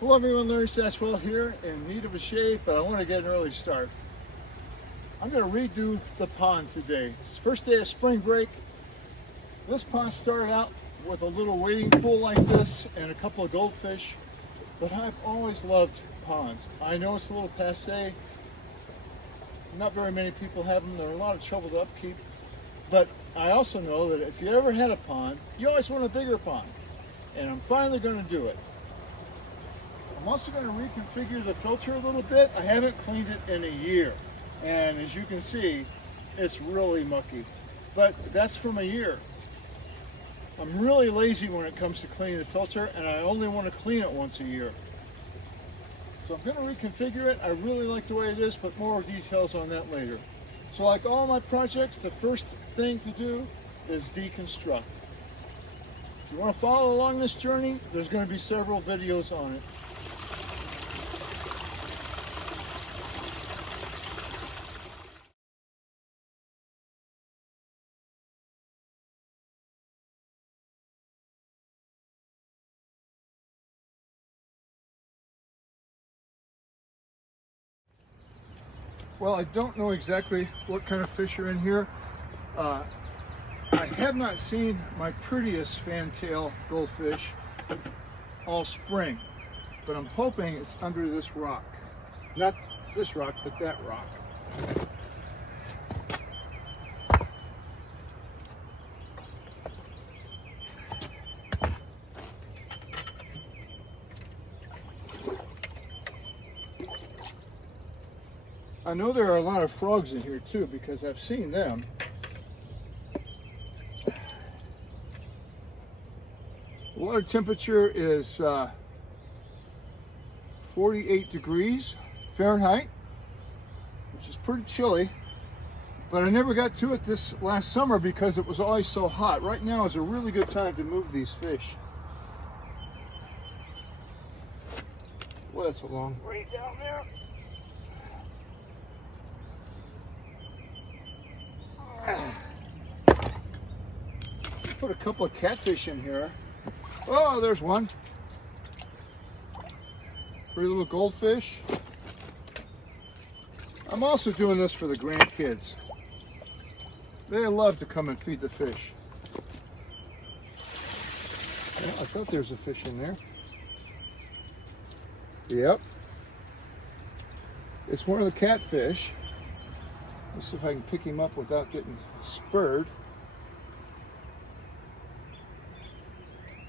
Hello everyone, Larry Satchwell here, in need of a shave, but I want to get an early start. I'm going to redo the pond today. It's the first day of spring break. This pond started out with a little wading pool like this and a couple of goldfish, but I've always loved ponds. I know it's a little passé. Not very many people have them. They're a lot of trouble to upkeep, but I also know that if you ever had a pond, you always want a bigger pond, and I'm finally going to do it. I'm also going to reconfigure the filter a little bit. I haven't cleaned it in a year, and as you can see, it's really mucky, but that's from a year. I'm really lazy when it comes to cleaning the filter, and I only want to clean it once a year. So I'm going to reconfigure it. I really like the way it is, but more details on that later. So like all my projects, the first thing to do is deconstruct. If you want to follow along this journey, there's going to be several videos on it. Well, I don't know exactly what kind of fish are in here. I have not seen my prettiest fantail goldfish all spring, but I'm hoping it's under this rock. Not this rock, but that rock. I know there are a lot of frogs in here too, because I've seen them. The water temperature is 48 degrees Fahrenheit, which is pretty chilly, but I never got to it this last summer because it was always so hot. Right now is a really good time to move these fish. Well, that's a long way down there. Put a couple of catfish in here. Oh, there's one. Pretty little goldfish. I'm also doing this for the grandkids. They love to come and feed the fish. Yeah, I thought there was a fish in there. Yep. It's one of the catfish. Let's see if I can pick him up without getting spurred.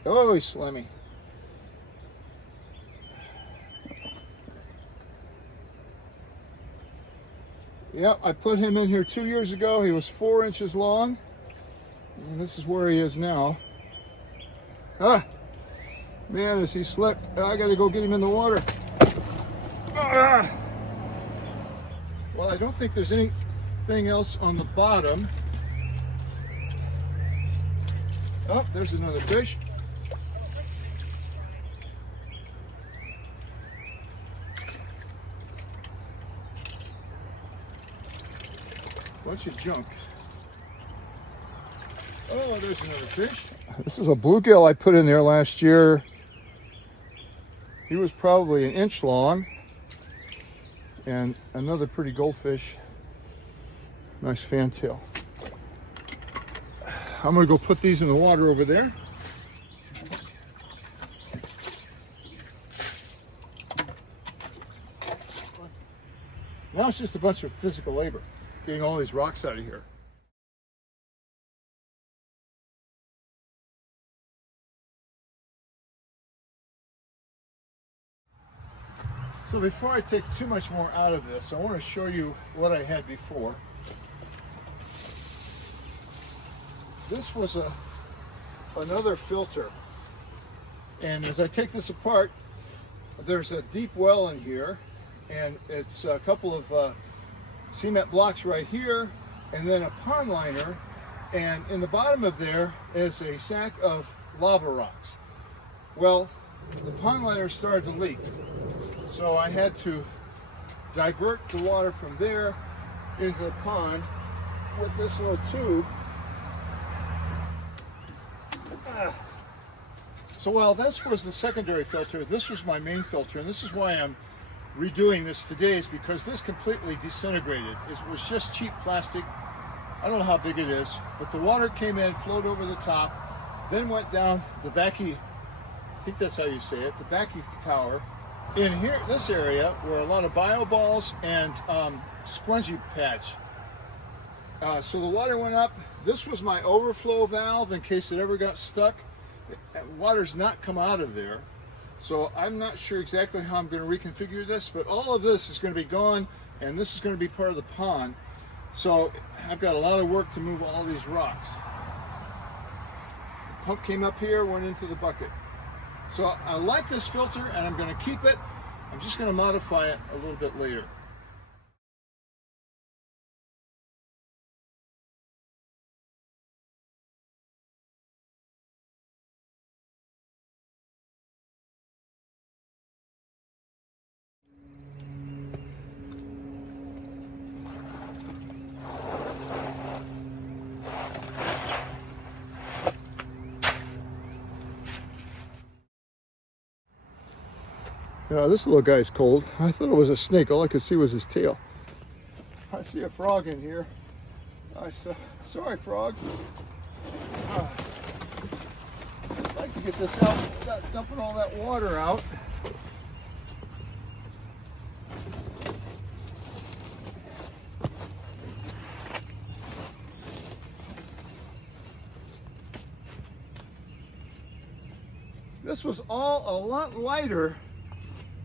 Oh, he's slimy. Yep, I put him in here 2 years ago. He was 4 inches long. And this is where he is now. Ah, man, is he slick. I gotta go get him in the water. Ah. Well, I don't think there's anything else on the bottom. Oh, there's another fish. Bunch of junk. Oh, there's another fish. This is a bluegill I put in there last year. He was probably 1 inch long. And another pretty goldfish. Nice fantail. I'm gonna go put these in the water over there. Now it's just a bunch of physical labor, getting all these rocks out of here. So before I take too much more out of this, I want to show you what I had before. This was another filter, and as I take this apart, there's a deep well in here, and it's a couple of cement blocks right here, and then a pond liner, and in the bottom of there is a sack of lava rocks. Well, the pond liner started to leak, so I had to divert the water from there into the pond with this little tube. So while this was the secondary filter, this was my main filter, and this is why I'm redoing this today, is because this completely disintegrated. It was just cheap plastic. I don't know how big it is, but the water came in, flowed over the top, then went down the backy, I think that's how you say it, the backy tower. In here, this area, were a lot of bio balls and scrunchie patch. So the water went up. This was my overflow valve in case it ever got stuck. Water's not come out of there. So I'm not sure exactly how I'm going to reconfigure this, but all of this is going to be gone, and this is going to be part of the pond. So I've got a lot of work to move all these rocks. The pump came up here, went into the bucket. So I like this filter, and I'm going to keep it. I'm just going to modify it a little bit later. Yeah, this little guy's cold. I thought it was a snake. All I could see was his tail. I see a frog in here. Sorry, frog. I'd like to get this out without dumping all that water out. This was all a lot lighter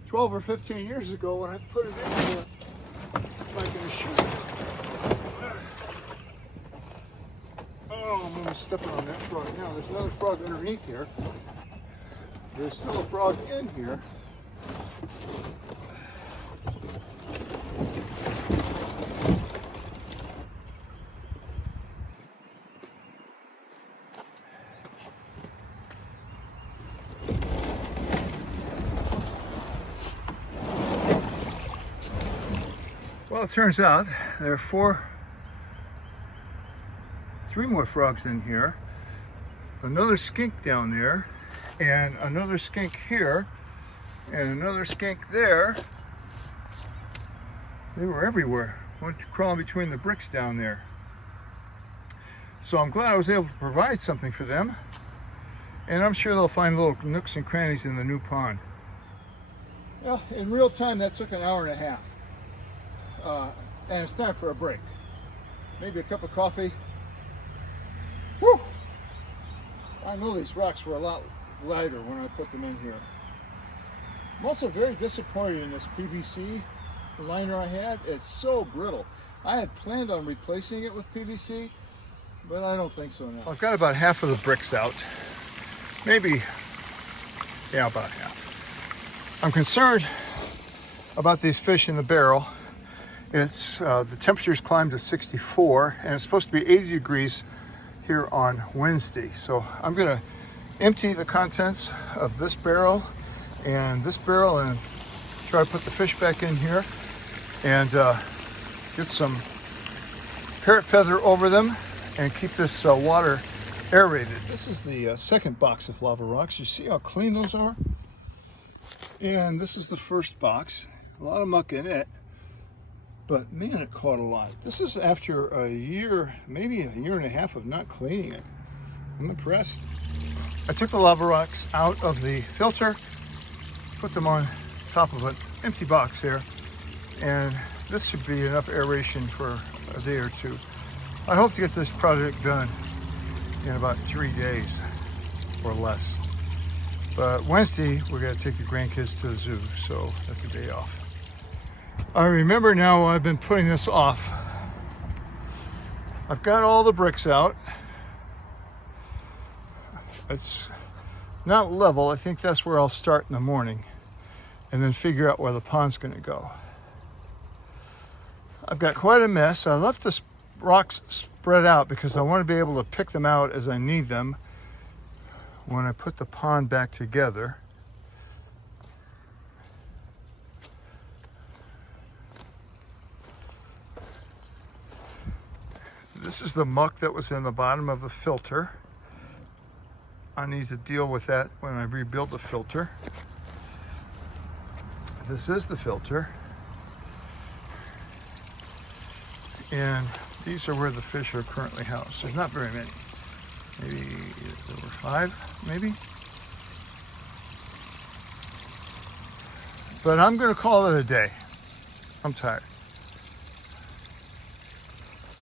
12 or 15 years ago when I put it in here like in a shoe. Oh, I'm almost stepping on that frog now. There's another frog underneath here. There's still a frog in here. Well, it turns out there are three more frogs in here, another skink down there, and another skink here, and another skink there. They were everywhere, went crawling between the bricks down there. So I'm glad I was able to provide something for them, and I'm sure they'll find little nooks and crannies in the new pond. Well, in real time, that took an hour and a half. And it's time for a break. Maybe a cup of coffee. Woo! I know these rocks were a lot lighter when I put them in here. I'm also very disappointed in this PVC liner I had. It's so brittle. I had planned on replacing it with PVC, but I don't think so now. I've got about half of the bricks out. Maybe, yeah, about half. I'm concerned about these fish in the barrel. It's the temperature's climbed to 64, and it's supposed to be 80 degrees here on Wednesday. So I'm gonna empty the contents of this barrel and try to put the fish back in here and get some parrot feather over them and keep this water aerated. This is the second box of lava rocks. You see how clean those are? And this is the first box. A lot of muck in it. But man, it caught a lot. This is after a year, maybe a year and a half of not cleaning it. I'm impressed. I took the lava rocks out of the filter, put them on top of an empty box here, and this should be enough aeration for a day or two. I hope to get this project done in about 3 days or less. But Wednesday, we're gonna take the grandkids to the zoo, so that's a day off. I remember now why I've been putting this off. I've got all the bricks out. It's not level. I think that's where I'll start in the morning and then figure out where the pond's gonna go. I've got quite a mess. I left the rocks spread out because I want to be able to pick them out as I need them when I put the pond back together. This is the muck that was in the bottom of the filter. I need to deal with that when I rebuild the filter. This is the filter. And these are where the fish are currently housed. There's not very many. Maybe there were 5, maybe? But I'm gonna call it a day. I'm tired.